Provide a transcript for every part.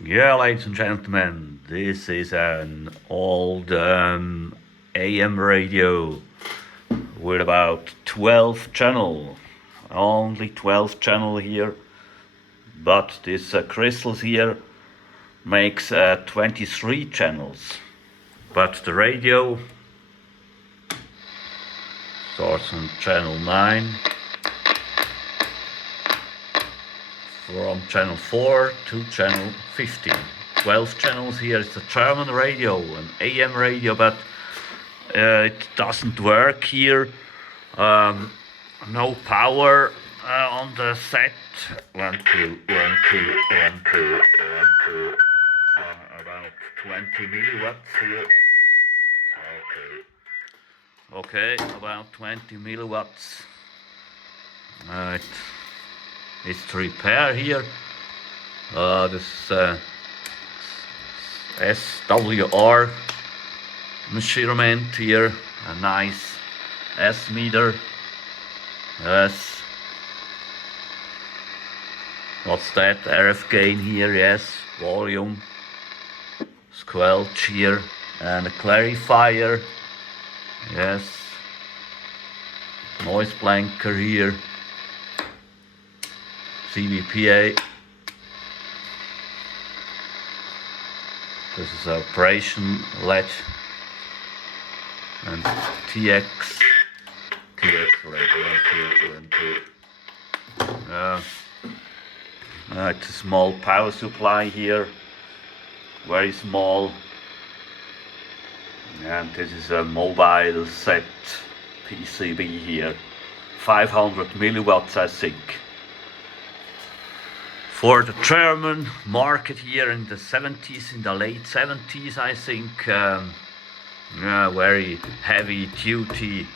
Yeah, ladies and gentlemen, this is an old AM radio with about 12 channel, only 12 channel here, but this crystals here makes 23 channels, but the radio starts on channel 9 from channel 4 to channel 15. 12 channels here. It's a German radio, an AM radio, but it doesn't work here. No power on the set. 1, 2, 1, 2, 1, 2, 1, 2. About 20 milliwatts here. Okay, about 20 milliwatts. It's to repair here. This SWR measurement here, a nice S meter. Yes. What's that? RF gain here, yes. Volume. Squelch here. And a clarifier. Yes. Noise blanker here. CVPA. This is operation LED and TX. It's a small power supply here, very small, and this is a mobile set PCB here, 500 milliwatts I think. For the German market here in the 70s, in the late 70s I think, very heavy duty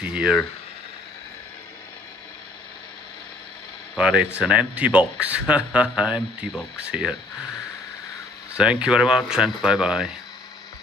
here. But it's an empty box, empty box here. Thank you very much and bye bye.